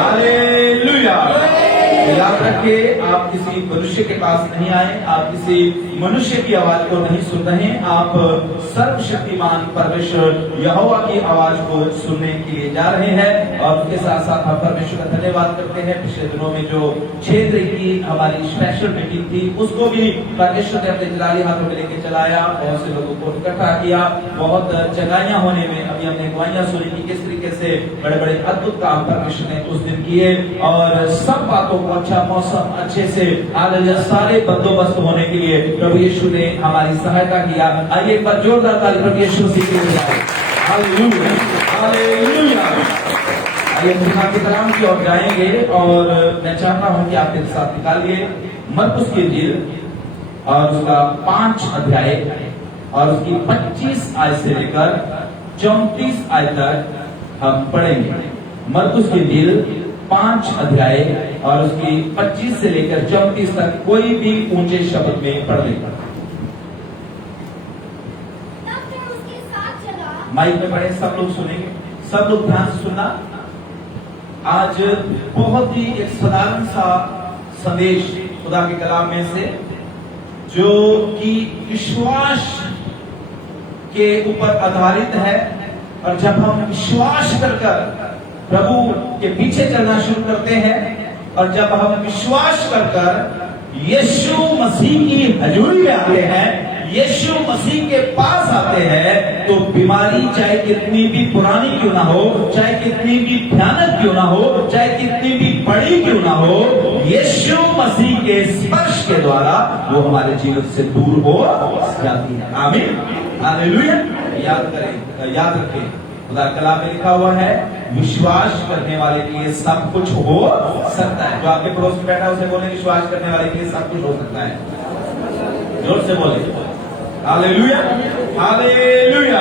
Hallelujah. याद रखिए, आप किसी मनुष्य के पास नहीं आए, आप किसी मनुष्य की आवाज को नहीं सुन रहे, आप सर्वशक्तिमान परमेश्वर यहोवा की आवाज को सुनने के लिए जा रहे हैं। और उसके साथ साथ हम परमेश्वर का धन्यवाद करते हैं। पिछले दिनों में जो क्षेत्र की हमारी स्पेशल मीटिंग थी, उसको भी परमेश्वर ने अपने जलाली हाथों में लेके चलाया, बहुत से लोगों को इकट्ठा किया, बहुत जगाइयां होने में अभी हमने गवाहियां सुनी कि किस तरीके से बड़े बड़े अद्भुत काम परमेश्वर ने उस दिन किए, और सब बातों को अच्छा मौसम अच्छे से सारे बंदोबस्त होने के लिए प्रभु यीशु ने हमारी सहायता किया। आइए एक बार जोरदार ताली प्रभु यीशु मसीह के लिए बजाएं। Hallelujah, hallelujah. आइए खुदा के कलाम की ओर जाएंगे, और मैं चाहता हूं कि आप मेरे साथ निकालिए मरकुस की इंजील और उसका 5 अध्याय और उसकी 25 आयत से लेकर 34 आयत तक हम पढ़ेंगे। मरकुस की इंजील 5 अध्याय और उसकी 25 से लेकर 34 तक कोई भी ऊंचे शब्द में पढ़ लेगा। माइक में पढ़े, सब लोग सुनेंगे, सब लोग ध्यान से सुनना। आज बहुत ही एक साधारण सा संदेश खुदा के कलाम में से, जो कि विश्वास के ऊपर आधारित है। और जब हम विश्वास कर प्रभु के पीछे चलना शुरू करते हैं, और जब हम विश्वास कर यीशु मसीह की हजूरी में आते हैं, यीशु मसीह के पास आते हैं, तो बीमारी चाहे कितनी भी पुरानी क्यों ना हो, चाहे कितनी भी भयानक क्यों ना हो, चाहे कितनी भी बड़ी क्यों ना हो, यीशु मसीह के स्पर्श के द्वारा वो हमारे जीवन से दूर हो जाती है। आमीन, हालेलुया। याद करें, याद रखें, खुदा कलाम में लिखा हुआ है, विश्वास करने वाले के लिए सब कुछ हो सकता है। जो आपके पड़ोस में बैठा है उसे बोले, विश्वास करने वाले के लिए सब कुछ हो सकता है। जोर से बोले, हालेलुया, हालेलुया।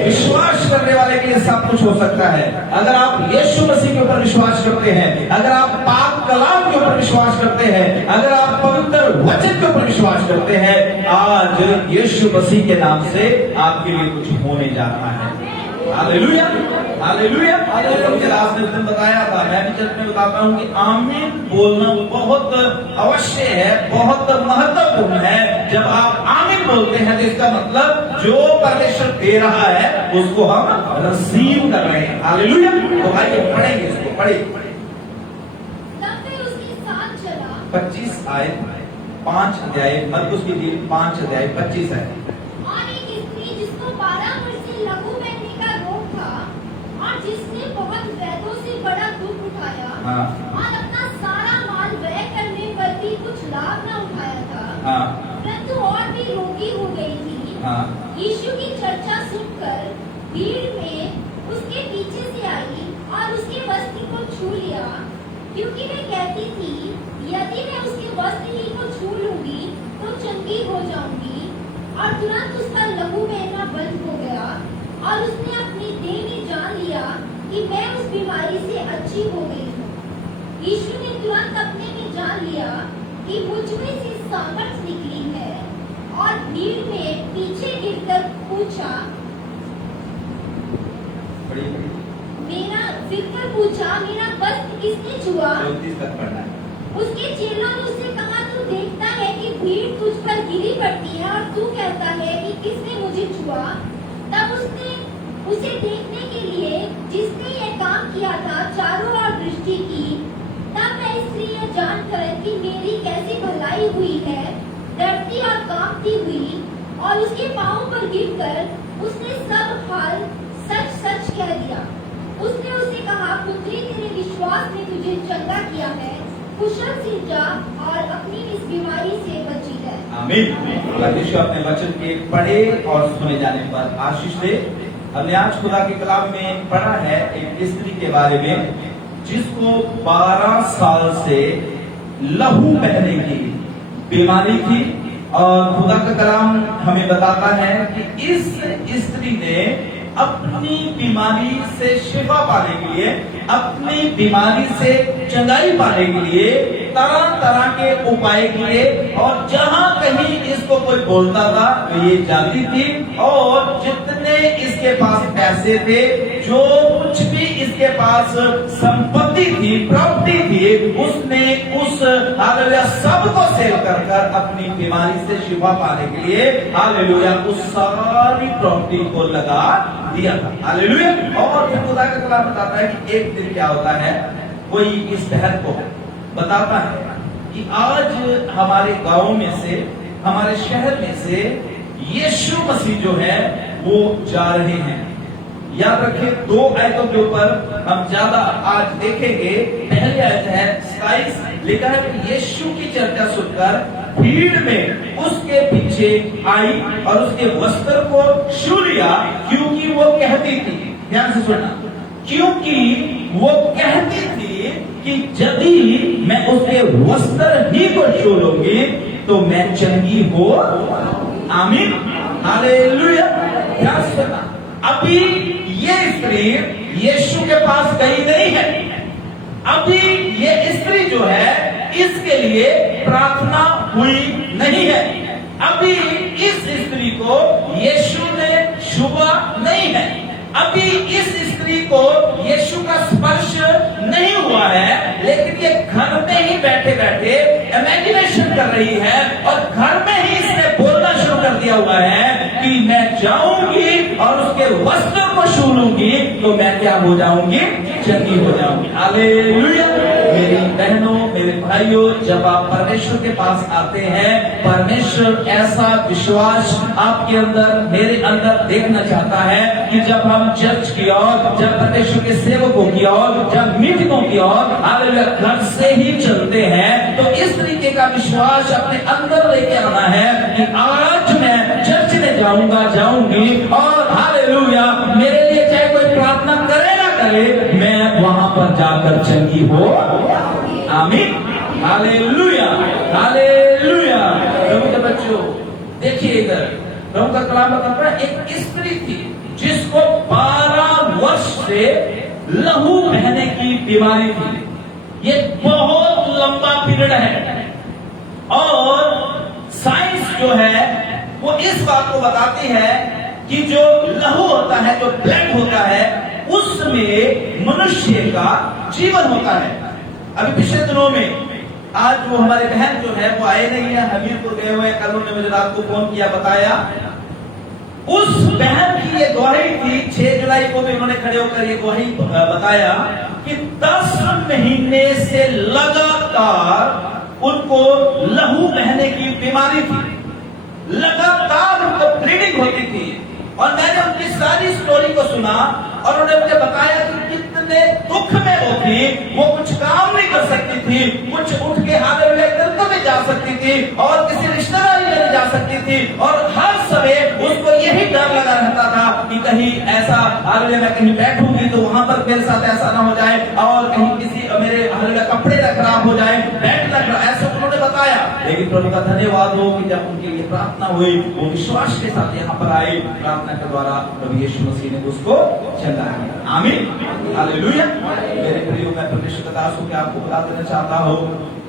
विश्वास करने वाले के लिए सब कुछ हो सकता है। अगर आप यीशु मसीह के ऊपर विश्वास करते हैं, अगर आप पाक कलाम के ऊपर विश्वास करते हैं, अगर आप पवित्र वचन के ऊपर विश्वास करते हैं, आज यीशु मसीह के नाम से आपके लिए कुछ होने जा रहा है। Hallelujah, hallelujah. मुझे लास्ट दिन बताया था, मैं भी चर्च में बताता हूँ कि आमीन बोलना बहुत अवश्य है, बहुत महत्वपूर्ण है। जब आप आमीन बोलते हैं तो इसका मतलब जो परमेश्वर दे रहा है उसको हम रिसीव कर रहे हैं। हालेलुया। तो आइए पढ़ेंगे इसको, पढ़िए। 25 आयत, 5 अध्याय मरकुस की इंजील 5 अध्याय 25 है। जिसने बहुत वैद्यों से बड़ा दुख उठाया, और अपना सारा माल व्यय करने पर भी कुछ लाभ न उठाया था, परंतु और भी रोगी हो गई थी। यीशु की चर्चा सुनकर भीड़ में उसके पीछे से आई और उसके वस्त्र को छू लिया, क्योंकि वे कहती थी, यदि मैं उसके वस्त्र ही को छू लूंगी तो चंगी हो जाऊंगी। और तुरंत उसका लहू बहना बंद हो गया, और उसने अपनी देह में जान लिया कि मैं उस बीमारी से अच्छी हो गई हूँ। यीशु ने तुरंत अपने में जान लिया कि मुझ में से सामर्थ निकली है, और भीड़ में पीछे गिरकर पूछा, मेरा वस्त्र किसने छुआ? उसके चेलों ने उससे कहा, तू देखता है कि भीड़ तुझ पर गिरी पड़ती है, और तू कहता है कि किसने मुझे छुआ? तब उसने उसे देखने के लिए जिसने यह काम किया था चारों ओर दृष्टि की। तब वह स्त्री यह जानकर कि मेरी कैसी भलाई हुई है, डरती और कांपती हुई, और उसके पांवों पर गिरकर उसने सब हाल सच सच कह दिया। उसने उसे कहा, पुत्री, तेरे विश्वास ने तुझे चंगा किया है, कुशल से जा और अपनी इस बीमारी से बची है। आमीन। परमेश्वर अपने वचन के पढ़े और सुने जाने पर आशीष दे। हमने आज खुदा के कलाम में पढ़ा है एक स्त्री के बारे में, जिसको 12 साल से लहू बहने की बीमारी थी। और खुदा का कलाम हमें बताता है कि इस स्त्री ने अपनी बीमारी से शिफा पाने के लिए, अपनी बीमारी से चंगाई पाने के लिए तरह तरह के उपाय किए, और जहां कहीं इसको कोई बोलता था तो ये जाती थी, और जितने इसके पास पैसे थे, जो कुछ भी इस जिसके पास संपत्ति थी, प्रॉपर्टी थी, उसने उस हालेलुया सबको सेल कर अपनी बीमारी से शिफा पाने के लिए हालेलुया उस सारी प्रॉपर्टी को लगा दिया था। हालेलुया। और फिर खुदा का कलाम बताता है कि एक दिन क्या होता है, कोई इस बहन को बताता है कि आज हमारे गांव में से, हमारे शहर में से यीशु मसीह जो है वो जा रहे हैं। याद रखें, 2 आयतों के ऊपर हम ज्यादा आज देखेंगे। पहली आयत है 27, लिखा है कि यीशु की चर्चा सुनकर भीड़ में उसके पीछे आई और उसके वस्त्र को छू लिया, क्योंकि वो कहती थी, ध्यान से सुनना, क्योंकि वो कहती थी कि यदि मैं उसके वस्त्र ही को छू लूंगी तो मैं चंगी हो। आमीन, हालेलुया। ध्यान से सुनना, अभी ये स्त्री यीशु के पास गई नहीं है। अभी ये स्त्री जो है इसके लिए प्रार्थना हुई नहीं है। अभी इस स्त्री को यीशु ने छुआ नहीं है। अभी इस स्त्री को यीशु का स्पर्श नहीं हुआ है, लेकिन ये घर में ही बैठे बैठे इमेजिनेशन कर रही है और घर में ही इसने बोलना शुरू कर दिया हुआ है कि मैं जाऊंगी और उसके वस्त्र को छू लूंगी तो मैं क्या हो जाऊंगी, चंगी हो जाऊंगी। हालेलुया। मेरी बहनों, मेरे भाइयों, जब आप परमेश्वर के पास आते हैं, परमेश्वर ऐसा विश्वास आपके अंदर, मेरे अंदर देखना चाहता है कि जब हम चर्च की ओर, जब परमेश्वर के सेवकों की ओर, जब मीटिंगों की ओर हालेलुया घर से ही चलते हैं, तो इस तरीके का विश्वास अपने अंदर लेके आना है कि आज मैं चर्च में जाऊंगी और हालेलुया मेरे लिए चाहे कोई प्रार्थना करे ना करे, मैं वहां पर जाकर चंगी हो। आमीन, हालेलुया, हालेलुया। प्रभु के बच्चों, देखिए इधर प्रभु का कलाम बताता है, एक स्त्री थी जिसको 12 वर्ष से लहू बहने की बीमारी थी। ये बहुत लंबा पीरियड है और साइंस जो है वो इस बात को बताती है कि जो लहू होता है, जो ब्लड होता है, उसमें मनुष्य का जीवन होता है। अभी पिछले दिनों में आज वो हमारे बहन जो है वो आए नहीं है, हमीरपुर गए हुए। कल उन्होंने मुझे रात को फोन किया, बताया उस बहन की ये गवाही थी। 6 जुलाई को भी उन्होंने खड़े होकर ये गवाही बताया कि 10 महीने से लगातार उनको लहू बहने की बीमारी थी, लगातार उनको ब्लीडिंग होती थी। और मैंने उनकी सारी स्टोरी को सुना और उन्होंने मुझे बताया कि कितने दुख में वो थी, वो कुछ काम नहीं कर सकती थी, कुछ उठ के हालेलुया इधर तो नहीं जा सकती थी और किसी रिश्तेदारी में नहीं जा सकती थी। और हर समय उसको यही डर लगा रहता था कि कहीं ऐसा हालेलुया मैं कहीं बैठूंगी तो वहां पर मेरे साथ ऐसा ना हो जाए और कहीं किसी मेरे हालेलुया कपड़े ना खराब हो जाए, बैठ ना खराब, ऐसा उन्होंने बताया। लेकिन प्रभु का धन्यवाद हो कि जब उनके लिए प्रार्थना हुई, वो विश्वास के साथ यहाँ पर आए, प्रार्थना के द्वारा प्रभु यीशु मसीह ने उसको चंगा किया। आमीन, हालेलुया। मेरे प्रियो, मैं परमेश्वर का दास हूं कि आपको बता देना चाहता हूं,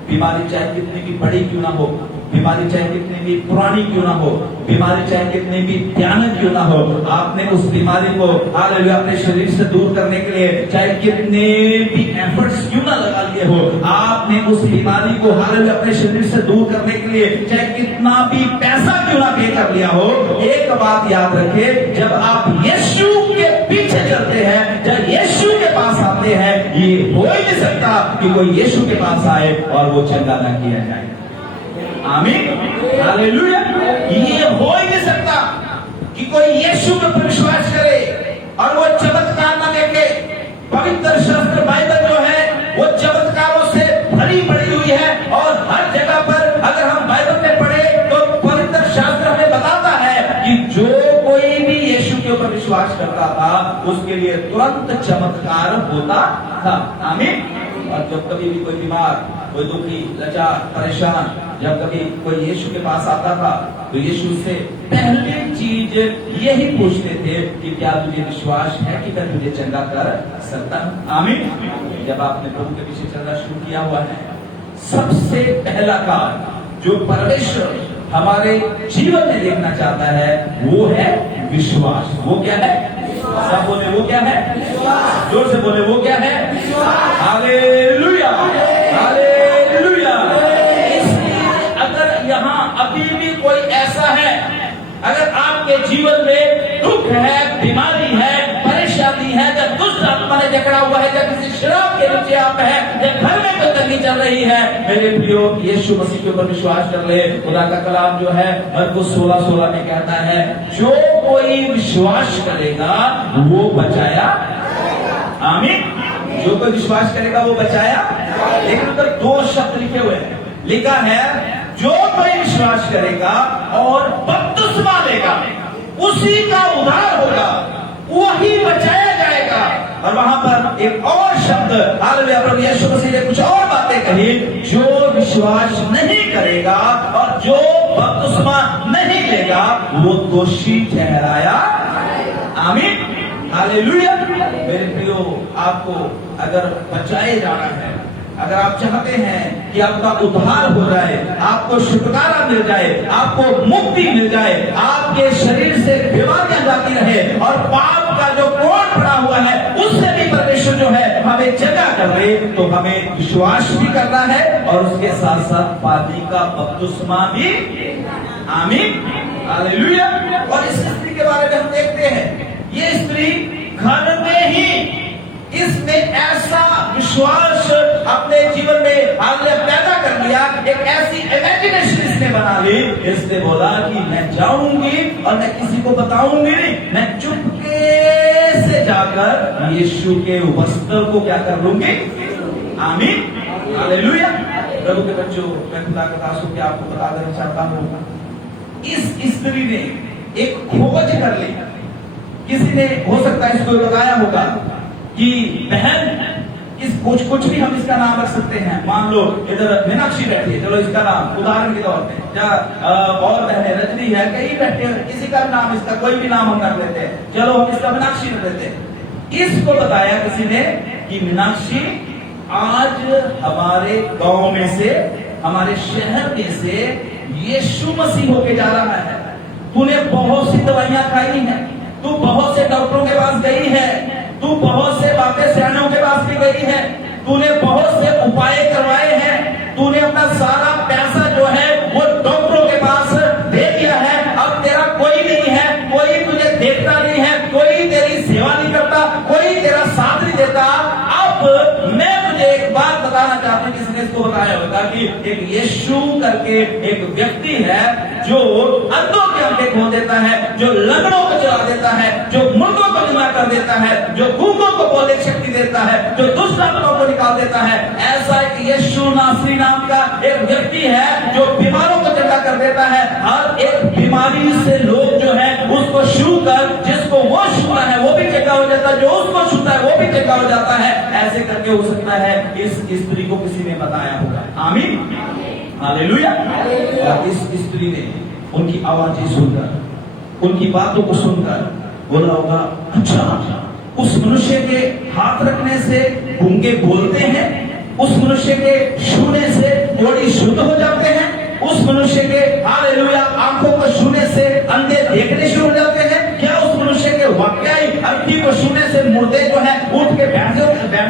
बीमारी चाहे कितनी भी बड़ी क्यों ना हो, बीमारी चाहे कितनी भी पुरानी क्यों ना हो, बीमारी चाहे कितनी भी भयानक क्यों ना हो, आपने उस बीमारी को हालेलुया अपने शरीर से दूर करने के लिए चाहे कितने भी एफर्ट्स क्यों ना लगा लिए हो, आपने उस बीमारी को हालेलुया अपने शरीर से दूर करने के लिए चाहे कितना भी पैसा क्यों ना पे कर लिया हो, एक बात याद रखें, जब आप यीशु के पीछे चलते हैं, जब यीशु के पास आते हैं, ये हो ही नहीं सकता कि कोई यीशु के पास आए और वो चंगा ना किया जाए। आमीन, हालेलुया। ये हो ही नहीं सकता कि कोई यीशु पर विश्वास करे और वो चमत्कार ना देखे। पवित्र शास्त्र बाइबल जो है वो चमत्कारों से भरी पड़ी हुई है और हर जगह पर अगर हम बाइबल में पढ़े तो पवित्र शास्त्र हमें बताता है कि जो कोई भी यीशु के ऊपर विश्वास करता था उसके लिए तुरंत चमत्कार होता था। आमीन। और जब कभी भी कोई बीमार, कोई दुखी, लाचार, परेशान, जब कभी कोई यीशु के पास आता था तो यीशु से पहली चीज यही पूछते थे कि क्या तुझे विश्वास है कि मैं तुझे चंगा कर सकता हूं। आमीन। जब आपने प्रभु के पीछे चलना शुरू किया हुआ है, सबसे पहला कार्य जो परमेश्वर हमारे जीवन में देखना चाहता है वो है विश्वास। वो क्या है? सब बोले वो क्या है? जोर से बोले वो क्या है? Hallelujah, hallelujah. इसलिए अगर यहाँ अभी भी कोई ऐसा है, अगर आपके जीवन में दुख है, बीमारी है, परेशानी है, जब दुष्ट आत्मा ने जकड़ा हुआ है, जब किसी शराब के नीचे आप है, जब घर में कोई तंगी चल रही है, मेरे प्रियो यीशु मसीह के ऊपर विश्वास कर ले। खुदा का कलाम जो है मरकुस 16:16 में कहता है, जो कोई विश्वास करेगा वो बचाया। आमीन। जो कोई विश्वास करेगा वो बचाया। लेकिन उधर 2 शब्द लिखे हुए हैं, लिखा है जो कोई विश्वास करेगा और बपतिस्मा लेगा उसी का उद्धार होगा, वही बचाया जाएगा। और वहां पर एक और शब्द, हालेलुया, प्रभु यीशु मसीह ने कुछ और बातें कही, जो विश्वास नहीं करेगा और जो बपतिस्मा नहीं लेगा वो दोषी ठहराया। आमीन, हालेलुया। मेरे प्रियो, आपको अगर बचाए जाना है, अगर आप चाहते हैं कि आपका उद्धार हो जाए, आपको छुटकारा मिल जाए, आपको मुक्ति मिल जाए, आपके शरीर से बीमारियां जाती रहे और पाप का जो कोढ़ पड़ा हुआ है उससे भी परमेश्वर जो है हमें जगा कर दे, तो हमें विश्वास भी करना है और उसके साथ साथ पानी का बपतिस्मा भी। आमीन, हालेलुया। और इस स्त्री के बारे में हम देखते हैं, ये स्त्री घर में ही इसने ऐसा विश्वास अपने जीवन में आगे पैदा कर लिया, एक ऐसी इमेजिनेशन इसने बना ली। इसने बोला कि मैं जाऊंगी और मैं किसी को बताऊंगी नहीं, मैं चुपके से जाकर यीशु के वस्त्र को क्या कर लूंगी। आमीन, हालेलुया। प्रभु के बच्चों, मैं खुदा का दास हूं, आपको बता देना चाहता हूं, इस स्त्री ने एक खोज कर ली। किसी ने हो सकता है इसको बताया होगा कि बहन, इस कुछ भी हम इसका नाम रख सकते हैं। मान लो इधर मीनाक्षी बैठी है, चलो इसका नाम उदाहरण के तौर पे, और बहने रजनी है, कई बैठे हैं, किसी का नाम, इसका कोई भी नाम हम रख लेते हैं, चलो हम इसका मीनाक्षी रख लेते हैं। इसको बताया किसी ने कि मीनाक्षी, आज हमारे गांव में से, हमारे शहर में से यीशु मसीह होके जा रहा है। तूने बहुत सी दवाइयां खाई हैं, तू बहुत से डॉक्टरों के पास गई है, तू बहुत से बातें सियानों के पास भी गई है, तूने बहुत से उपाय करवाए हैं, तूने अपना सारा पैसा जो है वो डॉक्टरों के पास दे दिया है। अब तेरा कोई नहीं है, कोई तुझे देखता नहीं है, कोई तेरी सेवा नहीं करता, कोई तेरा साथ नहीं देता। अब मैं तुझे एक बात बताना चाहता हूं, किसी ने इसको बताया होगा कि एक यीशु करके एक व्यक्ति है जो अंधों के आंखें खोल देता है, जो लंगड़ों को चला देता है, जो मुर्दों को जिंदा कर देता है, जो गूंगों को बोलने की शक्ति देता है, जो दुष्ट आत्माओं को निकाल देता है। ऐसा एक यीशु नासरी नाम का एक व्यक्ति है जो बीमारों को चंगा कर देता है। हर एक बीमारी से लोग जो है उसको छू कर, जिसको वो छूता है वो भी चंगा हो जाता है, जो उसको छूता है वो भी चंगा हो जाता है। ऐसे करके हो सकता है इस स्त्री को किसी ने बताया होगा। आमीन, हालेलुया। और इस स्त्री ने उनकी आवाजें सुनकर, उनकी बातों को सुनकर बोला होगा, अच्छा, उस मनुष्य के हाथ रखने से गूंगे बोलते हैं, उस मनुष्य के छूने से कोढ़ी शुद्ध हो जाते हैं, उस मनुष्य के हालेलुया आंखों को छूने से अंधे देखने शुरू हो जाते हैं, क्या उस मनुष्य के वाक्याई अर्थी को छूने से मुर्दे जो है उठ के बैठ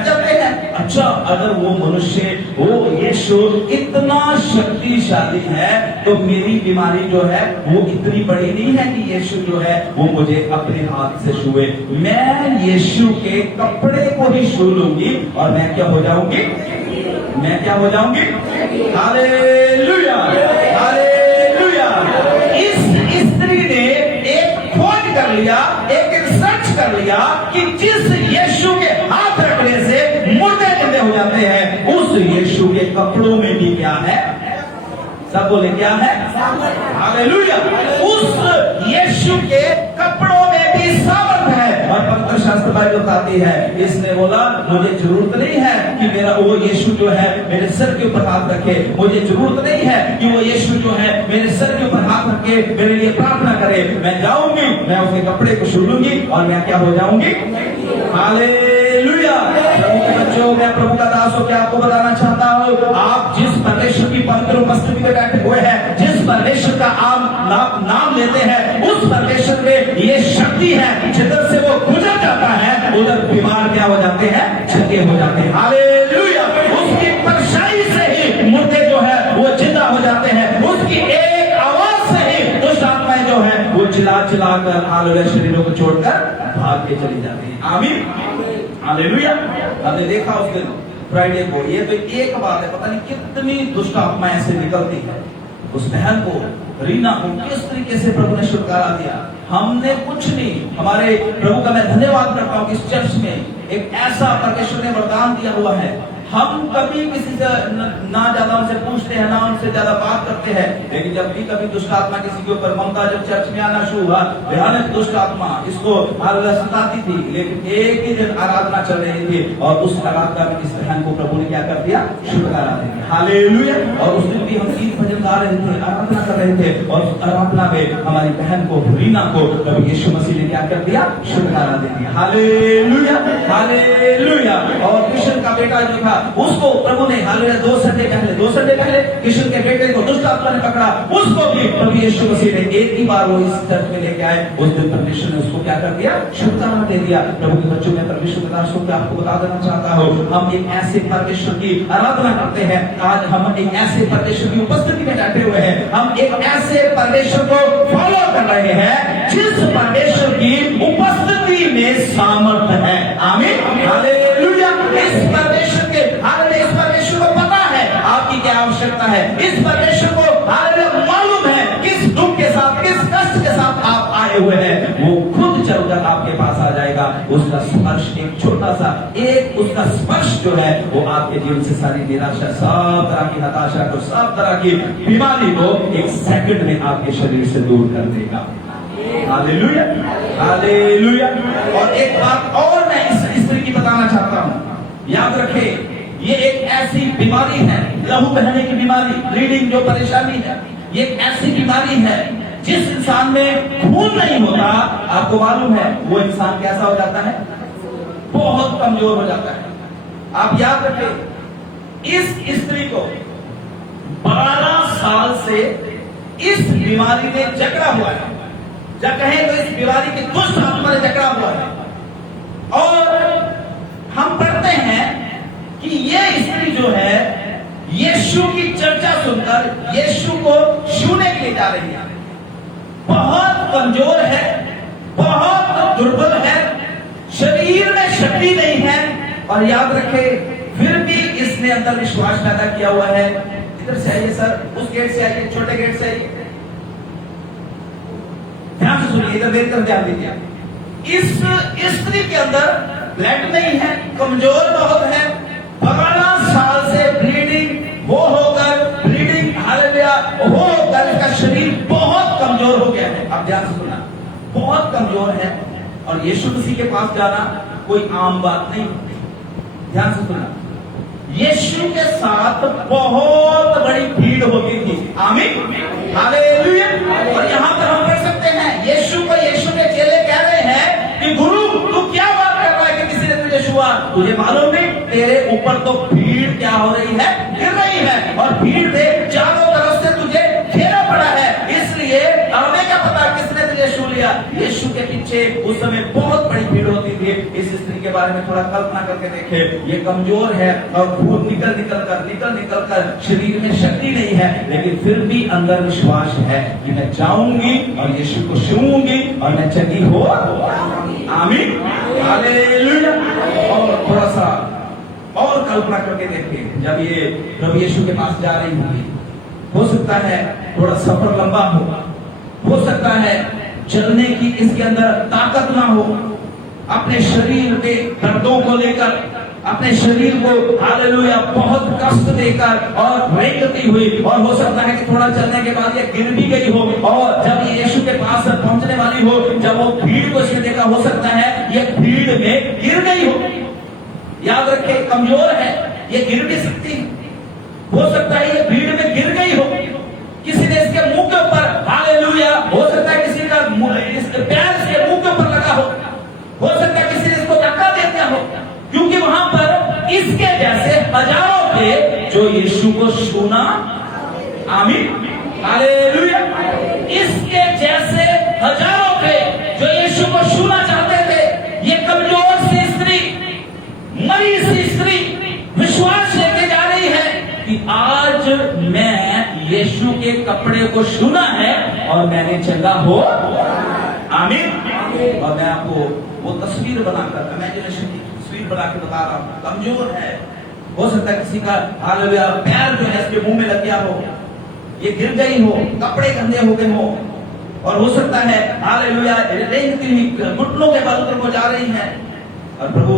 जाते हैं। अच्छा, अगर वो मनुष्य, वो यीशु इतना शक्तिशाली है तो मेरी बीमारी जो है वो इतनी बड़ी नहीं है कि यीशु जो है वो मुझे अपने हाथ से छुए। मैं यीशु के कपड़े को ही छू लूंगी और मैं क्या हो जाऊंगी, मैं क्या हो जाऊंगी। Hallelujah, hallelujah. इस स्त्री ने एक खोज कर लिया, एक सर्च कर लिया कि जिस यीशु के हाथ रखने से मुर्दे जिंदे हो जाते हैं, उस यीशु के कपड़ों में भी क्या है। सब बोले क्या है। हालेलुया। उस यीशु के कपड़ों में भी सामर्थ है। और पवित्र शास्त्र बाइबल बताती है, इसने बोला मुझे जरूरत नहीं है कि मेरा वो यीशु जो है मेरे सर के ऊपर हाथ रखे, मुझे जरूरत नहीं है कि वो यीशु जो है मेरे सर के ऊपर हाथ रख के मेरे लिए प्रार्थना करे। मैं जाऊंगी, मैं उसके कपड़े को छू लूंगी और मैं क्या हो जाऊंगी। हालेलुया। प्रभु के बच्चों, मैं प्रभु का दास होकर आपको बताना चाहता हूँ, आप जिस परमेश्वर की पवित्र उपस्थिति में बैठे हुए हैं, जिस परमेश्वर का आप नाम लेते हैं, उस परमेश्वर में ये शक्ति है जिधर से वो गुजर उधर बीमार क्या हो जाते हैं, चंगे हो जाते हैं। हालेलुया। उसकी परछाई से ही मुर्दे जो है वो जिंदा हो जाते हैं। उसकी एक आवाज से ही दुष्ट आत्माएं जो है वो चिल्ला चिल्ला कर हालेलुया शरीरों को छोड़कर भाग के चली जाती है। आमीन। हालेलुया। हमने देखा उस दिन फ्राइडे को, ये तो एक बात है, पता नहीं कितनी दुष्ट आत्माएं ऐसे निकलती है। उस बहन को, रीना को किस तरीके से प्रभु ने छुटकारा दिया। हमने कुछ नहीं, हमारे प्रभु का मैं धन्यवाद करता हूँ कि इस चर्च में एक ऐसा परमेश्वर ने वरदान दिया हुआ है। हम कभी किसी से ना ज्यादा उनसे पूछते हैं, ना उनसे ज्यादा बात करते हैं, लेकिन जब भी कभी दुष्ट आत्मा किसी के ऊपर ममता जब चर्च में आना शुरू हुआ, भयानक दुष्ट आत्मा इसको सताती थी, लेकिन एक ही दिन आराधना चल रही थी और उस आराधना में इस बहन को प्रभु ने क्या कर दिया, छुटकारा दे दिया। हालेलुया। और उस दिन भी हम 3 भजन गा रहे थे, आराधना कर रहे थे, और उस आराधना में हमारी बहन को, रीना को प्रभु यीशु मसीह ने क्या कर दिया, छुटकारा दे दिया। Hallelujah, hallelujah. और कृष्ण का बेटा जो था उसको प्रभु ने हालेलुया 2 संडे पहले कृष्ण के बेटे को दुष्ट आत्मा ने पकड़ा, उसको भी प्रभु यीशु मसीह ने एक ही बार वो इस चर्च में लेके आए। उस दिन परमेश्वर ने उसको क्या कर दिया, छुटकारा दे दिया। प्रभु के बच्चों में परमेश्वर के दासों को आपको बता देना चाहता हूँ, हम एक ऐसे परमेश्वर की आराधना करते हैं। आज हम एक ऐसे परमेश्वर की उपस्थिति में बैठे हुए हैं, हम एक ऐसे परमेश्वर को फॉलो कर रहे हैं जिस परमेश्वर की उपस्थिति में सामर्थ्य है। आमीन। हालेलुया। इस परमेश्वर के हालेलुया, इस परमेश्वर को पता है आपकी क्या आवश्यकता है। इस परमेश्वर को हालेलुया मालूम है किस दुख के साथ, किस कष्ट के साथ आप आए हुए हैं। वो खुद चलकर आपके पास आ जाएगा। उसका स्पर्श, एक छोटा सा एक उसका स्पर्श जो है वो आपके जीवन से सारी निराशा, सब तरह की हताशा को, सब तरह की बीमारी को 1 सेकंड में आपके शरीर से दूर कर देगा। Hallelujah, hallelujah. और एक बात और मैं इस स्त्री की बताना चाहता हूँ, याद रखें, ये एक ऐसी बीमारी है, लहू बहने की बीमारी, ब्लीडिंग जो परेशानी है, ये एक ऐसी बीमारी है जिस इंसान में खून नहीं होता, आपको मालूम है वो इंसान कैसा हो जाता है, बहुत कमजोर हो जाता है। आप याद रखें, इस स्त्री को 12 साल से इस बीमारी ने जकड़ा हुआ है। जब कहें तो इस बीमारी की दुष्ट आत्मा ने जकड़ा हुआ है। और हम पढ़ते हैं कि ये स्त्री जो है यीशु की चर्चा सुनकर यीशु को छूने के लिए जा रही है। बहुत कमजोर है, बहुत दुर्बल है, शरीर में शक्ति नहीं है। और याद रखे, फिर भी इसने अंदर विश्वास पैदा किया हुआ है। इधर से आइए सर, उस गेट से आइए, छोटे गेट से आइए, ध्यान से सुनिए, इधर मेरी तरफ ध्यान दीजिए। इस स्त्री के अंदर ब्लड नहीं है, कमजोर बहुत है, 12 साल से ब्लीडिंग वो होकर, ब्लीडिंग हालेलुया होकर इसका शरीर बहुत कमजोर हो गया है। अब ध्यान से सुनना, बहुत कमजोर है। और यीशु मसीह के पास जाना कोई आम बात नहीं। ध्यान से सुनना, यीशु के साथ बहुत बड़ी भीड़ होती थी। आमीन, हालेलुया। और यहाँ पर हम पढ़ सकते हैं, यीशु के चेले कह रहे हैं कि गुरु तू क्या बात कर रहा है कि किसी ने तुझे छुआ, तुझे मालूम नहीं तेरे ऊपर तो भीड़ क्या हो रही है, गिर रही है, और भीड़ से चारों तरफ से तुझे घेरा पड़ा है, इसलिए हमें क्या पता किसने तुझे छू लिया। यीशु के पीछे उस समय बहुत बड़ी भीड़ होती थी। इस स्त्री के बारे में थोड़ा कल्पना करके देखे, ये कमजोर है और खून निकल कर शरीर में शक्ति नहीं है, लेकिन फिर भी अंदर विश्वास है कि मैं जाऊंगी और यीशु को छूऊंगी और मैं चंगी हो। आमीन, हालेलुया। और थोड़ा सा और कल्पना करके देखें, जब ये प्रभु यीशु के पास जा रही होगी, हो सकता है थोड़ा सफर लंबा हो सकता है चलने की इसके अंदर ताकत ना हो, अपने शरीर के दर्दों को लेकर, अपने शरीर को हालेलुया बहुत कष्ट देकर और रेंगती हुई, और हो सकता है कि थोड़ा चलने के बाद ये गिर भी गई हो, और जब ये यीशु के पास पहुंचने वाली हो, जब वो भीड़ को इसने देखा, हो सकता है ये भीड़ में गिर गई हो। याद रखे, कमजोर है, ये गिर भी सकती है। हो सकता है ये भीड़ में गिर गई हो, किसी ने इसके मुंह के ऊपर हालेलुया, हो सकता है किसी का पैर इसके मुंह के ऊपर लगा हो सकता है किसी ने इसको धक्का दे दिया हो, क्योंकि वहां पर इसके जैसे हजारों थे जो यीशु को छूना। आमीन, हालेलुया। इसके जैसे हजारों थे जो यीशु को छूना चाहते थे। ये कमजोर सी यीशु के कपड़े को छूना है और मैंने चंगा हो। आमीन। और मैं आपको वो तस्वीर बनाकर, इमेजिनेशन की तस्वीर बना के बता रहा हूँ। कमजोर है, हो सकता है किसी का हालेलुया पैर जो है इसके मुंह में लग गया हो, ये गिर गई हो, कपड़े गंदे हो गए हो, और हो सकता है हालेलुया रेंगती हुई घुटनों के बल को जा रही है। और प्रभु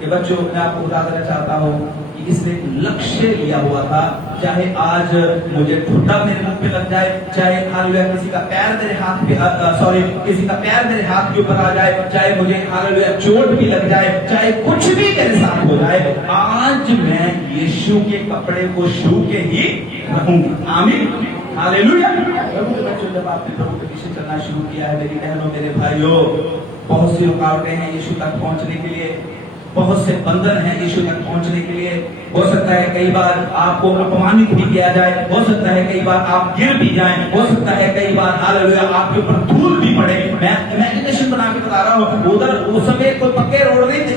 के बच्चों, मैं आपको बता देना चाहता हूँ कि इसने एक लक्ष्य लिया हुआ था। चाहे आज मुझे ठुड्डा मेरे मुंह पे लग जाए, चाहे हालेलुया किसी का पैर मेरे हाथ पे किसी का पैर मेरे हाथ के ऊपर आ जाए, चाहे मुझे हालेलुया चोट भी लग जाए, चाहे कुछ भी मेरे साथ हो जाए, आज मैं यीशु के कपड़े को छू के ही रहूंगी। आमीन। हालेलुया। प्रभु के बच्चों, जब आपने प्रभु के पीछे चलना शुरू किया है, मेरी बहनों मेरे भाइयों, बहुत सी रुकावटें हैं यीशु तक पहुंचने के लिए, बहुत से बंधन हैं यीशु तक पहुंचने के लिए। हो सकता है कई बार आपको अपमानित भी किया जाए, हो सकता है कई बार आप गिर भी जाएं, हो सकता है कई बार हालेलुया आपके ऊपर धूल भी पड़े। मैं इमेजिनेशन बना के बता रहा हूँ, उधर उस समय कोई पक्के रोड नहीं थे,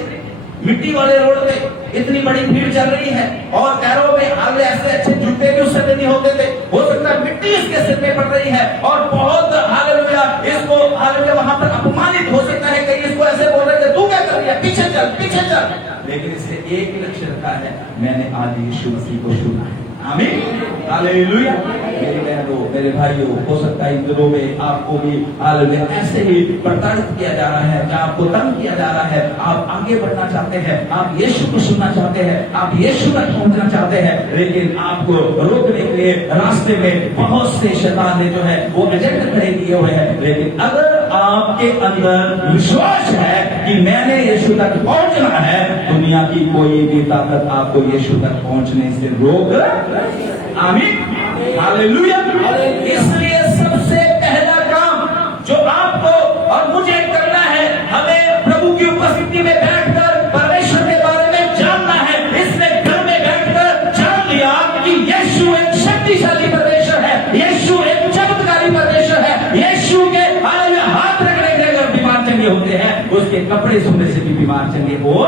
मिट्टी वाले रोड पे इतनी बड़ी भीड़ चल रही है, और पैरों में हाले ऐसे अच्छे जूते भी उस समय नहीं होते थे। हो सकता है मिट्टी इसके सिर पे पड़ रही है और बहुत हालेलुया इसको हालेलुया वहां पर अपमानित, हो सकता है कहीं इसको ऐसे बोल रहे थे, तू क्या कर रही है, पीछे चल पीछे चल। लेकिन इससे एक ही लक्ष्य रखा है, मैंने आज यीशु मसीह को छूना है। आमीन। हालेलुया। मेरी बहनों मेरे भाइयों, हो सकता है इन दिनों में आपको भी हालेलुया ऐसे ही प्रताड़ित किया जा रहा है, जहाँ आपको तंग किया जा रहा है, आप आगे बढ़ना चाहते हैं, आप यीशु को सुनना चाहते हैं, आप यीशु तक पहुंचना चाहते हैं, लेकिन आपको रोकने के लिए रास्ते में बहुत से शैतान ने जो है वो एजेंडे खड़े किए हुए हैं। लेकिन अगर आपके अंदर विश्वास है कि मैंने यीशु तक पहुंचना है, दुनिया की कोई भी ताकत आपको यीशु तक पहुंचने से रोक। आमीन। हालेलुया। इसलिए सबसे पहला काम जो आपको और मुझे करना है, हमें प्रभु की उपस्थिति में बैठकर परमेश्वर के बारे में जानना है। इसने घर में बैठकर जान लिया कि यीशु एक शक्तिशाली परमेश्वर है, यीशु एक चमत्कारी परमेश्वर है, यीशु के हाथ रखने से अगर बीमार चंगे होते हैं, उसके कपड़े सुनने से भी बीमार चंगे हो।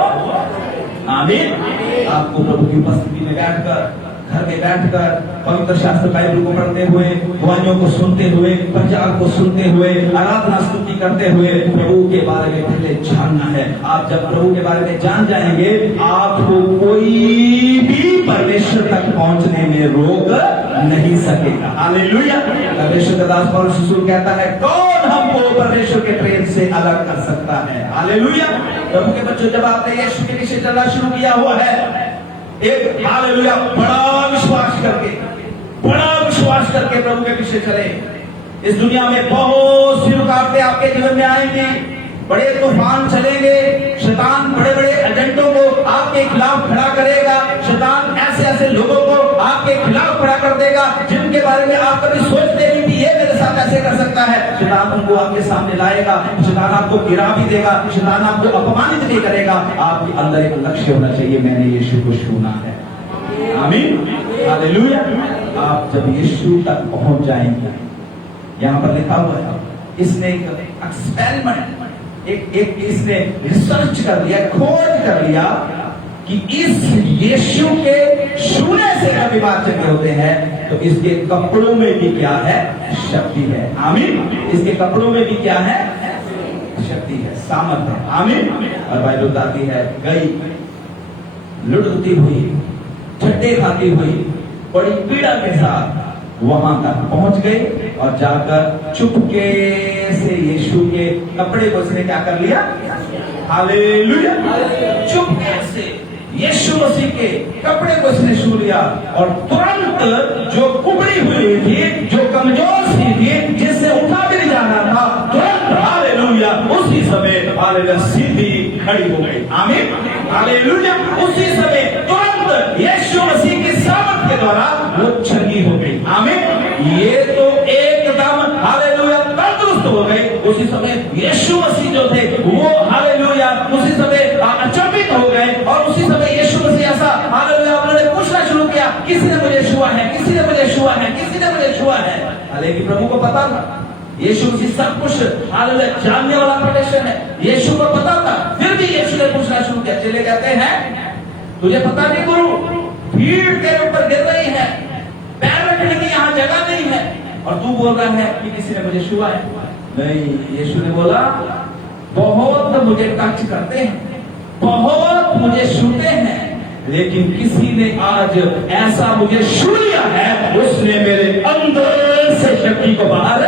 आमीन। आपको प्रभु की उपस्थिति में बैठकर, घर में बैठकर पवित्र शास्त्र बाइबल को पढ़ते हुए, वाणियों को सुनते हुए, प्रचार को सुनते हुए, आराधना स्तुति करते हुए प्रभु के बारे में पहले जानना है। आप जब प्रभु के बारे में जान जाएंगे, आपको कोई भी परमेश्वर तक पहुंचने में रोक नहीं सकेगा। हालेलुया। परमेश्वर का दास पौलुस रसूल कहता है, कौन हमको परमेश्वर के प्रेम से अलग कर सकता है। हालेलुया। प्रभु के बच्चों, जब आपने यीशु के पीछे चलना शुरू किया हुआ है, एक हालेलुया बड़ा विश्वास करके प्रभु के पीछे चले। इस दुनिया में बहुत सी रुकावटें आपके जीवन में आएंगी, बड़े तूफान चलेंगे, शैतान बड़े बड़े एजेंटों को आपके खिलाफ खड़ा करेगा, शैतान ऐसे ऐसे लोगों को आपके खिलाफ खड़ा कर देगा जिनके बारे में आप कभी सोचते नहीं कि ये मेरे साथ ऐसे कर सकता है। शैतान उनको आपके सामने लाएगा, शैतान आपको गिरा भी देगा, शैतान आपको अपमानित भी करेगा। आपके अंदर एक लक्ष्य होना चाहिए, मैंने यीशु को छूना है। आमीन। हालेलुया। आप जब यीशु तक पहुंच जाएंगे, यहाँ पर लिखा हुआ है, इसने एक एक्सपेरिमेंट, एक इसने रिसर्च कर लिया, खोज कर लिया कि इस यीशु के छूने से जब बीमार चंगे होते हैं, तो इसके कपड़ों में भी क्या है, शक्ति है। आमीन। इसके कपड़ों में भी क्या है, शक्ति है, सामर्थ है। आमीन। और बाइबल बताती है, गई लुढ़कती हुई, झट्टे खाती हुई, बड़ी पीड़ा के साथ वहां तक पहुंच गए और जाकर चुपके से यीशु के कपड़े को उसने क्या कर लिया। हालेलुया। चुपके से यीशु मसीह के कपड़े को इसने छू लिया और तुरंत जो कुबड़ी हुई थी, जो कमजोर सी थी, जिससे उठा भी नहीं जाना था, तुरंत हालेलुया उसी समय हालेलुया सीधी खड़ी हो गई। आमीन। हालेलुया। उसी समय तुरंत यीशु मसीह की सामर्थ के द्वारा वो चंगी हो गई। आमीन। ये तो एकदम हालेलुया तंदुरुस्त हो गई। उसी समय यीशु मसीह जो थे वो हालेलुया उसी समय अचंभित हो गए और उसी समय यीशु मसीह ऐसा हालेलुया उन्होंने पूछना शुरू किया, किसी ने मुझे छुआ है, किसी ने मुझे छुआ है, किसी ने मुझे छुआ है। हालांकि प्रभु को पता था यीशु मसीह सब कुछ हालेलुया जानने वाला परमेश्वर है, यीशु को पता था, फिर भी यीशु ने पूछना शुरू किया। चेले कहते हैं, तुझे पता नहीं गुरु, भीड़ तेरे ऊपर गिर रही है, पैर रखने की यहाँ जगह और तू बोल रहा है कि किसी ने मुझे छुआ है। नहीं, यीशु ने बोला बहुत मुझे टच करते हैं, बहुत मुझे छूते हैं, लेकिन किसी ने आज ऐसा मुझे छू लिया है, उसने मेरे अंदर से शक्ति को बाहर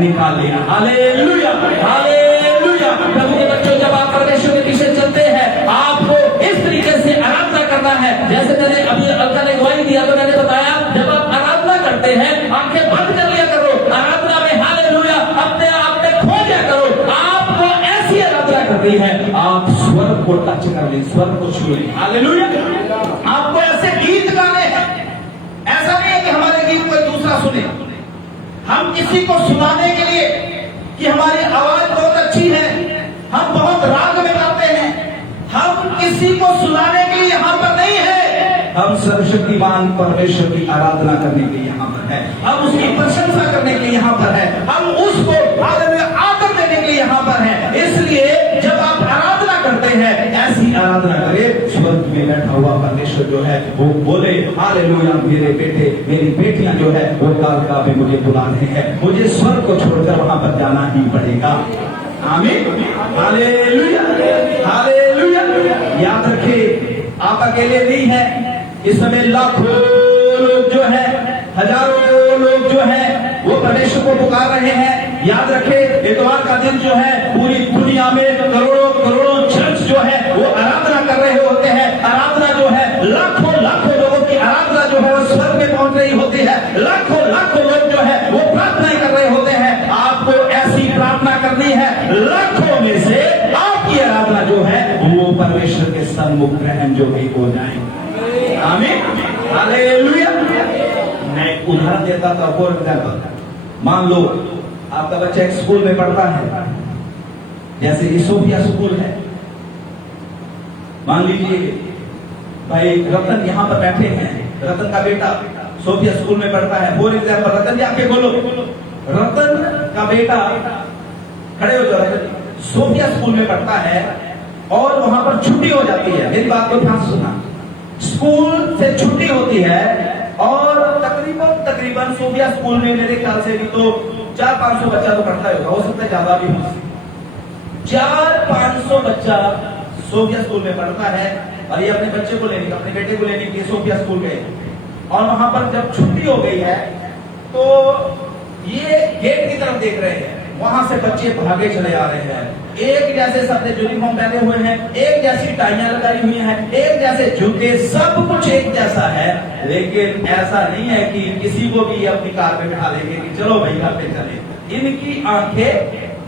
निकाल लिया। Hallelujah, hallelujah. प्रभु के बच्चों, जब आप परमेश्वर के पीछे चलते हैं, आपको इस तरीके से आराधना करना है। जैसे मैंने अभी अलका ने गवाही दिया तो मैंने बताया, जब आप आराधना करते हैं आंखें बंद कर लिया करो, आराधना में हालेलुया अपने आप में खो दिया करो। आपको ऐसी आराधना करनी है, आप स्वर को टच कर ले, स्वर को छू ले। हालेलुया। आपको ऐसे गीत गाने हैं, ऐसा नहीं है कि हमारे गीत कोई दूसरा सुने। हम किसी को सुनाने के लिए कि हमारी आवाज बहुत अच्छी है, हम बहुत राग में गाते हैं, हम किसी को सुनाने के लिए यहाँ पर नहीं है। हम सर्वशक्तिमान परमेश्वर की आराधना करने के लिए यहाँ पर है, हम उसकी प्रशंसा करने के लिए यहाँ पर है, हम उसको आदर देने के लिए यहाँ पर है। इसलिए जब आप आराधना करते हैं, ऐसी आराधना करें, स्वर्ग में बैठा हुआ परमेश्वर जो है वो बोले हालेलुया, मेरे बेटे मेरी बेटियां जो है वो कालका में मुझे बुलाने हैं, मुझे स्वर्ग को छोड़कर वहां पर जाना ही पड़ेगा। आमीन, हालेलुया, हालेलुया। याद रखिए, आप अकेले नहीं हैं। इस समय लाखों लोग जो है, हजारों लोग जो है वो परमेश्वर को पुकार रहे हैं। याद रखें, इतवार का दिन जो है पूरी दुनिया में करोड़ों करोड़ों चर्च जो है वो आराधना कर रहे होते हैं। आराधना जो है लाखों लाखों लोगों की आराधना जो है वो स्वर्ग में पहुंच रही होती है। लाखों लाखों लोग जो है वो प्रार्थनाएं कर रहे होते हैं। आपको ऐसी प्रार्थना करनी है, लाखों में से आपकी आराधना जो है वो परमेश्वर के सन्मुख ग्रहण जो भी हो जाए। आमीन, हालेलुया। मैं एक उदाहरण देता था, फॉर एग्जाम्पल, मान लो आपका बच्चा एक स्कूल में पढ़ता है, जैसे सोफिया स्कूल है। मान लीजिए भाई रतन यहाँ पर बैठे हैं, रतन का बेटा सोफिया स्कूल में पढ़ता है। फॉर एग्जाम्पल, रतन जी आके बोलो, रतन का बेटा खड़े हो जाओ, रतन सोफिया स्कूल में पढ़ता है और वहां पर छुट्टी हो जाती है। मेरी बात को ध्यान से सुना, स्कूल से छुट्टी होती है और तकरीबन सोफिया स्कूल में मेरे ख्याल से भी तो 400-500 बच्चा तो पढ़ता होगा, हो सकता है ज्यादा भी हो। 400-500 बच्चा सोफिया स्कूल में पढ़ता है और ये अपने बच्चे को लेने, अपने बेटे को लेने के लिए सोफिया स्कूल गए और वहां पर जब छुट्टी हो गई है तो ये गेट की तरफ देख रहे हैं, वहां से बच्चे भागे चले आ रहे हैं। एक जैसे सबने यूनिफॉर्म पहने हुए हैं, एक जैसी टाइयां लगाई हुई हैं, एक जैसे जूते, सब कुछ एक जैसा है। लेकिन ऐसा नहीं है कि किसी को भी अपनी कार में बिठा लेंगे कि चलो भाई घर पे चले। इनकी आंखें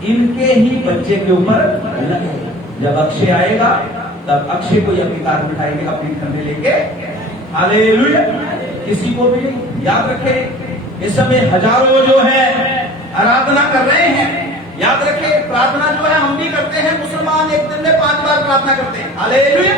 इनके ही बच्चे के ऊपर लगे। जब अक्षय आएगा तब अक्षय को अपनी कार में बिठाएंगे, अपनी घर में लेके। हालेलुया। किसी को भी नहीं। याद रखें, इस समय हजारों जो है आराधना कर रहे हैं। याद रखें, प्रार्थना जो है हम भी करते हैं, मुसलमान एक दिन में 5 बार प्रार्थना करते हैं। हालेलुया।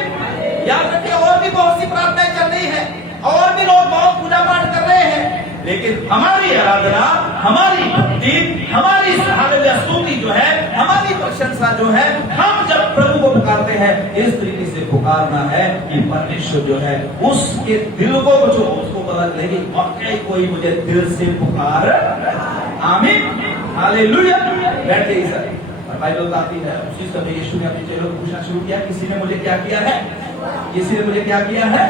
याद रखें, और भी बहुत सी प्रार्थनाएं चल रही है और भी लोग बहुत पूजा पाठ कर रहे हैं, लेकिन हमारी आराधना, हमारी भक्ति, हमारी हालेलुया स्तुति जो है, हमारी प्रशंसा जो है, हम जब प्रभु को पुकारते हैं, इस तरीके से पुकारना है कि परमेश्वर जो है उसके दिल को जो उसको पता चलेगी वाकई कोई मुझे दिल से पुकार। आमीन, हालेलुया। बैठे ही सर बाइबल बताती है, उसी समय यीशु ने अपने चेलों को पूछना शुरू किया, किसी ने मुझे क्या किया है? किसी ने मुझे क्या किया है?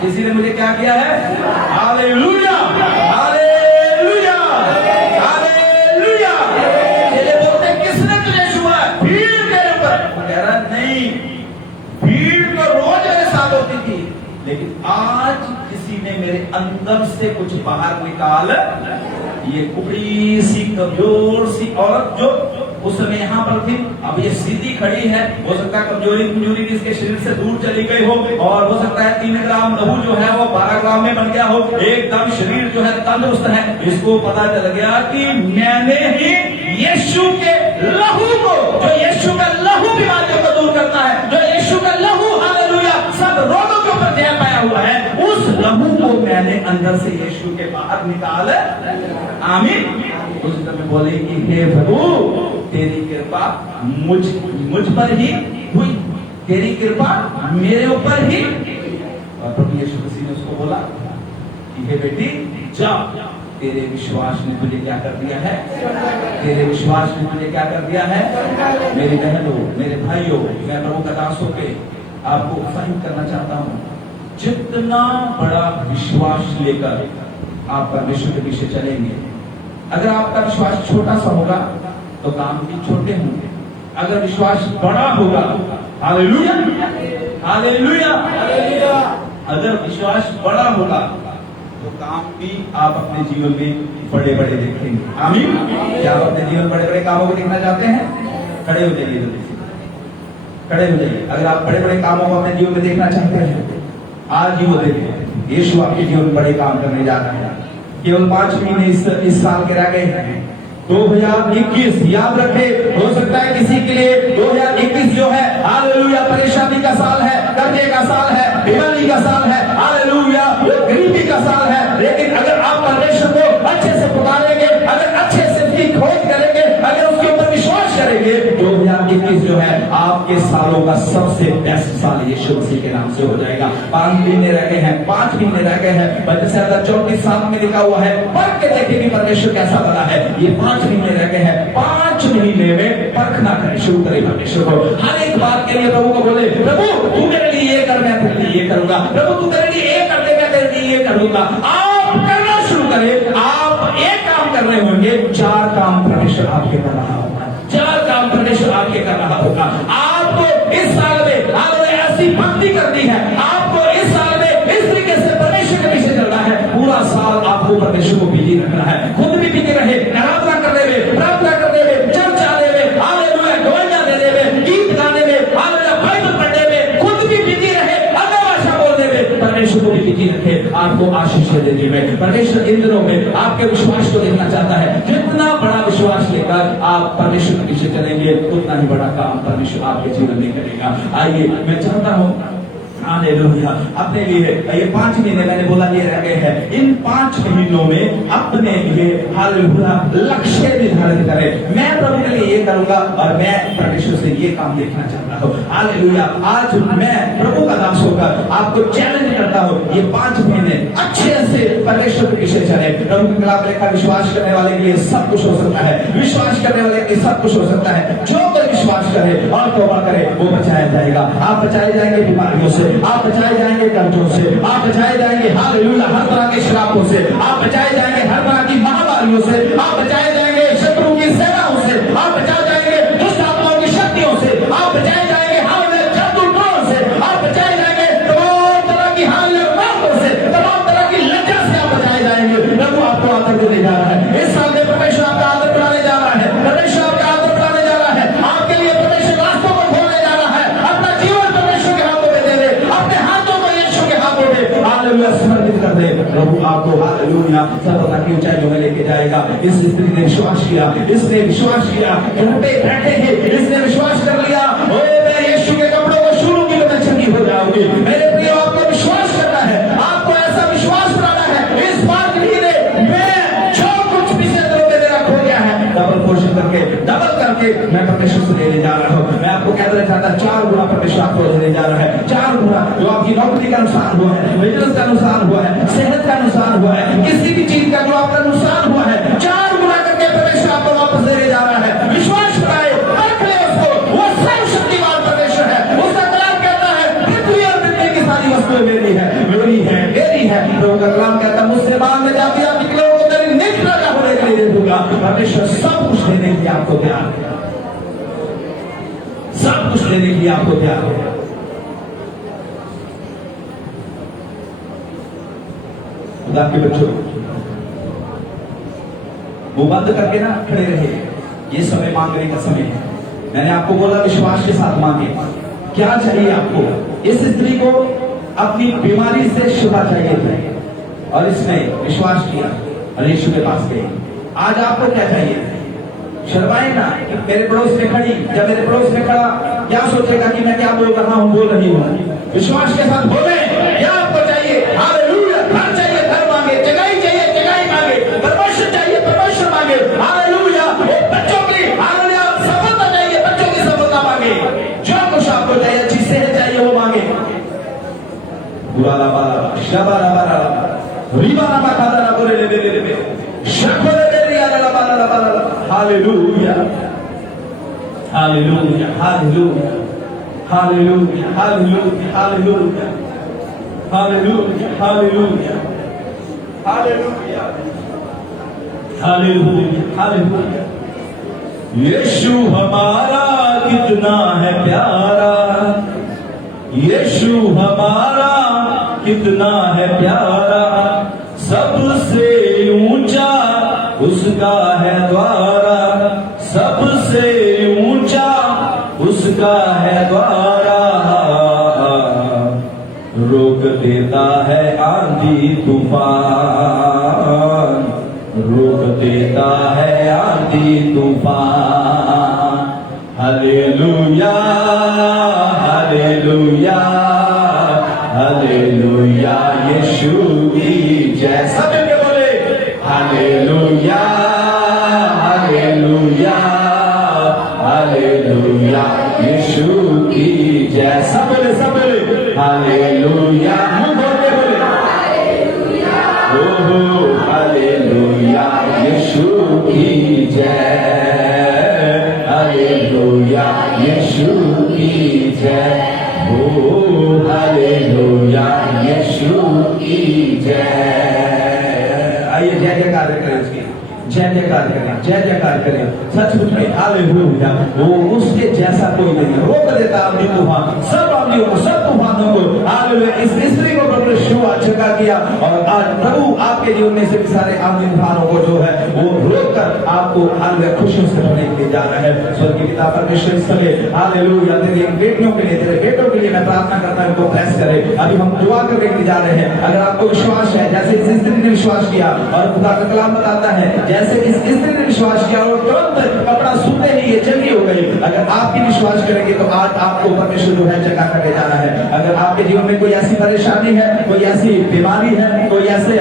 किसी ने मुझे क्या किया है? Hallelujah, hallelujah, hallelujah. चेले बोलते हैं, किसने तुझे छुआ? भीड़ तेरे ऊपर। वो कह रहा नहीं, भीड़ तो रोज मेरे साथ होती थी, लेकिन आज किसी ने मेरे अंदर से कुछ बाहर निकाल। ये कुबड़ी सी कमजोर सी औरत जो उस समय यहाँ पर थी, अब ये सीधी खड़ी है। हो सकता है कमजोरी इसके शरीर से दूर चली गई हो, और हो सकता है 3 ग्राम लहू जो है वो 12 ग्राम में बन गया हो, एकदम शरीर जो है तंदुरुस्त है। इसको पता चल गया कि मैंने ही यीशु के लहू को, जो यीशु का लहू बीमारियों को दूर करता है, जो यीशु का लहू हालेलुया सब रोगों के ऊपर जय पाया हुआ है, उस लहू को मैंने अंदर से यीशु के बाहर निकाल। आमीन। उस समय बोलेगी, हे प्रभु तेरी कृपा मुझ पर ही हुई, तेरी कृपा मेरे ऊपर ही। और प्रभु यीशु मसीह ने उसको बोला कि हे बेटी जा, तेरे विश्वास ने तुझे क्या कर दिया है? तेरे विश्वास ने तुझे क्या कर दिया है? मेरी बहनों, मेरे भाइयों, मैं प्रभु का दास होके आपको उत्साहित करना चाहता हूँ, जितना बड़ा विश्वास लेकर आप परमेश्वर के पीछे चलेंगे, अगर आपका विश्वास छोटा सा होगा तो काम भी छोटे होंगे। अगर विश्वास बड़ा होगा, हालेलुया हालेलुया, अगर विश्वास बड़ा होगा तो काम भी आप अपने जीवन में बड़े बड़े देखेंगे। आमीन। क्या आप अपने जीवन बड़े बड़े कामों को देखना चाहते हैं? खड़े हो जाइए जल्दी से, खड़े हो जाइए। अगर आप बड़े बड़े कामों को अपने जीवन में देखना चाहते हैं, आज ही वो देखें। यीशु आपके जीवन में बड़े काम करने जा रहे हैं। केवल 5 महीने इस साल के रह गए हैं। 2021 याद रखे, हो सकता है किसी के लिए 2021 जो है, हालेलुया, परेशानी का साल है, कर्जे का साल है, बीमारी का साल है, हालेलुया, गरीबी का साल है। लेकिन अगर आप परमेश्वर को अच्छे से पुकारेंगे, अगर अच्छे से उसकी खोज करेंगे, अगर उसके ऊपर विश्वास करेंगे, 2021 जो है आपके सालों का सबसे बेस्ट साल यीशु मसीह के नाम से हो जाएगा। 5 महीने रह गए हैं, 5 महीने रह गए हैं। 34 में लिखा हुआ है, पढ़ के देखेंगे परमेश्वर कैसा बना है। ये 5 महीने रह गए हैं। 5 महीने में परखना करें, शुरू करें परमेश्वर को। हर एक बात के लिए प्रभु को बोले, प्रभु तू मेरे लिए ये कर, मैं तेरे लिए ये करूंगा। प्रभु तू मेरे लिए ये कर दे, मैं तेरे लिए ये करूंगा। आप करना शुरू करें। आप एक काम कर रहे होंगे, 4 काम परमेश्वर आपके कर रहा होगा। 4 काम परमेश्वर आपके कर रहा होगा। आपको इस साल में आपने ऐसी भक्ति करनी है, आपको इस साल में इस तरीके से परमेश्वर के पीछे चलना है। पूरा साल आपको परमेश्वर को बिजी रखना है। खुद भी बिजी रहे, आराधना करने में, प्रार्थना करने में, चर्च आने में, हालेलुया, गवाहियां देने में, गीत गाने में, हालेलुया, बाइबल पढ़ने में, खुद भी बिजी रहे, अन्य भाषा बोलने में, परमेश्वर को भी बिजी रखे। आपको आशीष देने में परमेश्वर इन दिनों में आपके विश्वास को देखना चाहता है। जितना बड़ा विश्वास लेकर आप परमेश्वर के पीछे चलेंगे, उतना ही बड़ा काम परमेश्वर आपके जीवन में करेगा। आइए, मैं चाहता हूँ हालेलुया, अपने लिए ये 5 महीने मैंने बोला ये रह गए हैं। इन 5 महीनों में अपने लिए हालेलुया लक्ष्य निर्धारित करें। मैं प्रभु के लिए ये करूंगा और मैं परमेश्वर से ये काम देखना चाहता हूँ। हालेलुया, आज मैं प्रभु का दास होकर आपको चैलेंज करता हूँ, ये 5 महीने अच्छे से परमेश्वर के पीछे चले। प्रभु के खिलाफ लेकर विश्वास करने वाले के लिए सब कुछ हो सकता है, विश्वास करने वाले के लिए सब कुछ हो सकता है। जो कोई विश्वास करे और तौबा करे, वो बचाया जाएगा। आप बचाए जाएंगे बीमारियों से, आप बचाए जाएंगे कर्जों से, आप बचाए जाएंगे हालेलुया हर तरह के श्रापों से, आप बचाए जाएंगे हर तरह की महामारियों से, आप बचाए जाएंगे शत्रु की सेनाओं से, आप बचाए जाएंगे दुष्ट आत्माओं की शक्तियों से, आप बचाए जाएंगे हालेलुया जादूटों से, आप बचाए जाएंगे तमाम तरह की हालेलुया बातों से, तमाम तरह की लज्जा से आप बचाए जाएंगे। प्रभु आपको आदर देने जा रहा है। इस साल में परमेश्वर आपका आदर बढ़ाने जा रहा है। परमेश्वर आपका आदर बढ़ाने जा रहा है। आपके लिए परमेश्वर रास्तों को खोलने जा रहा है। अपना जीवन परमेश्वर के हाथों में दे दे, अपने हाथों को यीशु के हाथों में हालेलुया समर्पित कर दे। प्रभु आपको हालेलुया सफलता की ऊंचाइयों में लेके जाएगा। इस स्त्री ने विश्वास किया, इसने विश्वास किया, घर पे बैठे हैं, इसने विश्वास कर लिया, ओ मैं यीशु के कपड़ों को छूलूंगी तो मैं चंगी हो जाऊंगी। मेरे प्रिय, आपको विश्वास करना है, आपको ऐसा विश्वास बनाना है। इस बात के लिए मैं जो कुछ पिछले दिनों में मेरा खो गया है, डबल पोर्शन करके, डबल करके मैं परमेश्वर से लेने जा रहा हूँ। मैं आपको कह देना चाहता, 4 गुना परमेश्वर आपको देने जा रहा है। 4 गुना जो आपकी नौकरी का नुकसान हुआ है, बिजनेस का नुकसान हुआ है, सेहत का नुकसान हुआ है, किसी भी चीज का जो आपका नुकसान हुआ है, 4 गुना करके परमेश्वर आपको वापस देने जा रहा है। विश्वास कराए, परख ले उसको। वो सर्वशक्तिमान परमेश्वर है। उसका कलाम कहता है, पृथ्वी और पृथ्वी की सारी वस्तुएं मेरी है, मेरी है, मेरी है। प्रभु का कलाम कहता है, मुझसे मांगने जाती आप निकले हो तो तेरी नित्य राजा होने के लिए दे दूंगा। परमेश्वर सब कुछ देने के लिए आपको तैयार है, सब कुछ देने के लिए आपको तैयार है। खुदा के बच्चों, वो बंद करके ना खड़े रहे। ये समय मांगने का समय है। मैंने आपको बोला विश्वास के साथ मांगे। क्या चाहिए आपको? इस स्त्री को अपनी बीमारी से शिफा चाहिए था और इसने विश्वास किया और यीशु के पास गए। आज आपको क्या चाहिए? शर्माए ना कि मेरे पड़ोस में खड़ी, जब मेरे पड़ोस में खड़ा क्या सोचेगा कि मैं क्या बोल रहा हूं, बोल रही हूं। विश्वास के साथ बोले, क्या आपको चाहिए? हालेलुया, घर चाहिए घर मांगे, जगह चाहिए जगह मांगे, परमेश्वर चाहिए परमेश्वर मांगे। हालेलुया, बच्चों के लिए हालेलुया सफलता चाहिए, बच्चों की सफलता मांगे। जो कुछ आपको चाहिए, अच्छी सेहत चाहिए, वो मांगे। बुरा ला बाला शाबा ला बाला रीबा ला बाला ला बोले ले ले ले। Hallelujah, hallelujah, hallelujah, hallelujah, hallelujah, hallelujah, hallelujah, hallelujah, hallelujah, hallelujah, hallelujah. Yeshu हमारा कितना है प्यारा, यीशु हमारा कितना है प्यारा, सबसे ऊंचा उसका है द्वारा, सबसे ऊंचा उसका है द्वारा, रोक देता है आंधी तूफान, रोक देता है आंधी तूफान। हालेलुया, हालेलुया, हालेलुया, यीशु की जय। सब मिलके बोले हालेलुया, हालेलुया, हालेलुया, यीशु की जय। सब बोले, सब बोले हालेलुया, मुंह खोल के बोले हालेलुया, ओहो हालेलुया, यीशु की जय, हालेलुया, यीशु की जय, ओ हालेलुया, यीशु की जय। आइए जय जयकार करें उसकी, जय जयकार करें, जय जयकार करें। सचमुच में हालेलुया, वो उसके जैसा कोई नहीं, रोक देता आंधी तूफान, सब आंधियों को, सब तूफानों को। हालेलुया, इस स्त्री को प्रभु ने जगह किया और आज प्रभु आपके जीवन में से सारे आंधी तूफानों को जो है वो रोक कर आपको हालेलुया खुशियों से भरने के लिए जा रहा है। स्वर्गीय पिता परमेश्वर इस समय हालेलुया तेरी बेटियों के लिए, तेरे बेटों के लिए मैं प्रार्थना करता हूं उनको ब्लेस करे। अभी हम दुआ करने के लिए जा रहे हैं। अगर आपको विश्वास है जैसे इस स्त्री ने विश्वास किया और खुदा का कलाम बताता है जैसे इस स्त्री ने विश्वास किया और तुरंत कपड़ा सूखते ही ये चंगी हो गई, अगर आप भी विश्वास करेंगे तो आज आपको परमेश्वर जो है जगह करके जाना है। अगर आपके जीवन में कोई ऐसी परेशानी है, कोई ऐसी बीमारी है, कोई ऐसे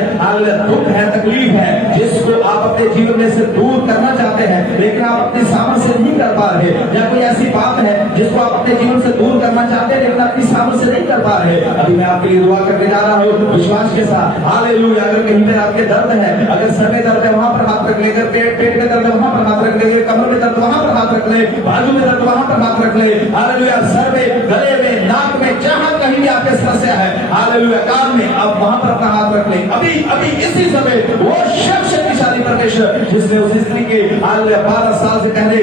दुख है, तकलीफ है जिसको आप अपने जीवन में से दूर करना चाहते हैं लेकिन आप अपने सामर्थ्य से नहीं कर पा रहे, या कोई ऐसी बात है जिसको आप अपने जीवन से दूर करना चाहते हैं लेकिन अपनी सामर्थ्य से नहीं कर पा रहे, अभी मैं आपके लिए दुआ करने जा रहा हूँ विश्वास के साथ। हालेलुया, अगर कहीं पर आपके दर्द है, अगर सर में दर्द है वहां पर हाथ रख ले, अगर पेट में दर्द है वहां पर हाथ रख ले, कमर में दर्द वहां पर हाथ रख ले, बाजू में दर्द वहां पर हाथ रख ले। हालेलुया, सर में, गले में, नाक में, जहां कहीं भी आपके समस्या है, हालेलुया, कान में, अब वहां पर अपना हाथ रख ले। अभी अभी इसी समय वो शक्तिशाली परमेश्वर जिसने उस स्त्री के 12 साल से पहले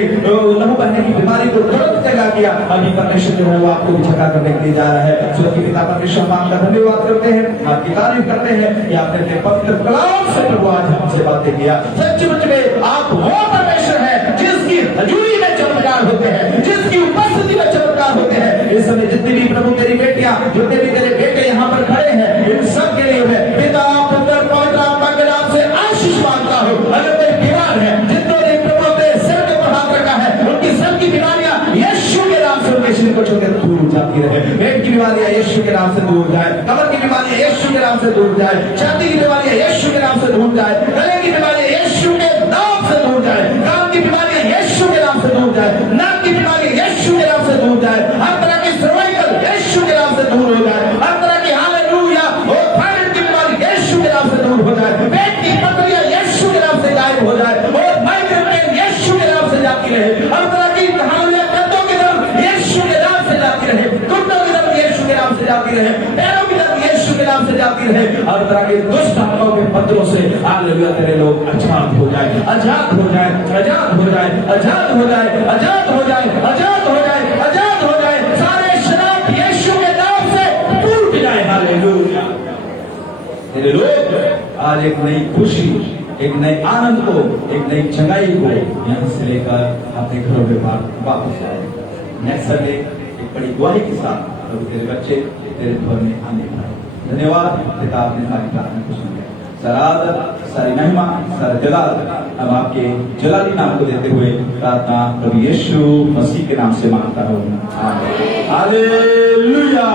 लहू बहने की बीमारी को तुरंत जगा किया, अभी परमेश्वर जो है वो आपको भी जगा करने के लिए जा रहा है। स्वर्गीय पिता परमेश्वर हम आपका धन्यवाद करते हैं, आपकी तारीफ करते हैं कि आपने अपने पवित्र कलाम से प्रभु आज हमसे बातें किया। सचमुच में आप वो परमेश्वर है जिसकी हजूरी में चमत्कार होते हैं, जिसकी उपस्थिति में चमत्कार होते हैं। इस समय जितनी भी प्रभु तेरी बेटियां, जितने भी तेरे बेटे यहाँ पर खड़े हैं, इन सब के लिए मैं पिता पुत्र पवित्र आत्मा के नाम से आशीष मांगता हूँ। अगर कोई बीमार है, जितने ने प्रभु अपने सिर के ऊपर हाथ रखा है, उनकी सब की बीमारियां यीशु के नाम से उनके शरीर को छोड़कर दूर जाती रहे। पेट की बीमारियां यीशु के नाम से दूर जाए, कमर की बीमारियां यीशु के नाम से दूर जाए, छाती की बीमारियां यीशु के नाम से दूर जाए, गले की बीमारियां यीशु के नाम से दूर जाए, कान की बीमारियां यीशु के नाम से दूर जाए, नाक की बीमारियां यीशु के नाम से दूर जाए, हर तरह की सर्वाइकल यीशु के नाम से दूर हो जाए, हर तरह की हालेलुया और थायराइड की बीमारी यीशु के नाम से दूर हो जाए, पेट की पथरियां यीशु के नाम से गायब हो जाए और माइग्रेन पेन यीशु के नाम से जाती रहे, हर तरह की हालेलुया कंधों की दर्द यीशु के नाम से जाती रहे, घुटनों की दर्द यीशु के नाम से जाती रहे, पैरों की दर्द यीशु के नाम से जाती रहे, हर तरह के दुष्ट आत्माओं के पत्रों से हालेलुया तेरे लोग आजाद हो जाए, आजाद हो जाए, आजाद हो जाए, आजाद हो जाए, आजाद हो जाए, आजाद हो जाए, आजाद हो जाए, सारे शराब यीशु के नाम से टूट जाए। हालेलुया, तेरे लोग आज एक नई खुशी, एक नए आनंद को, एक नई जगाई को यहाँ से लेकर अपने घरों में वापस आए। नेक्स्ट संडे एक बड़ी गवाही के साथ प्रभु तेरे बच्चे तेरे घर में आने पाए। धन्यवाद पिता, आपने सारी प्रार्थना को सुन लिया। सारा आदर, सारी महिमा, सारा जलाल हम आपके जलाली नाम को देते हुए प्रार्थना प्रभु यीशु मसीह के नाम से मांगता हूँ। हालेलुया।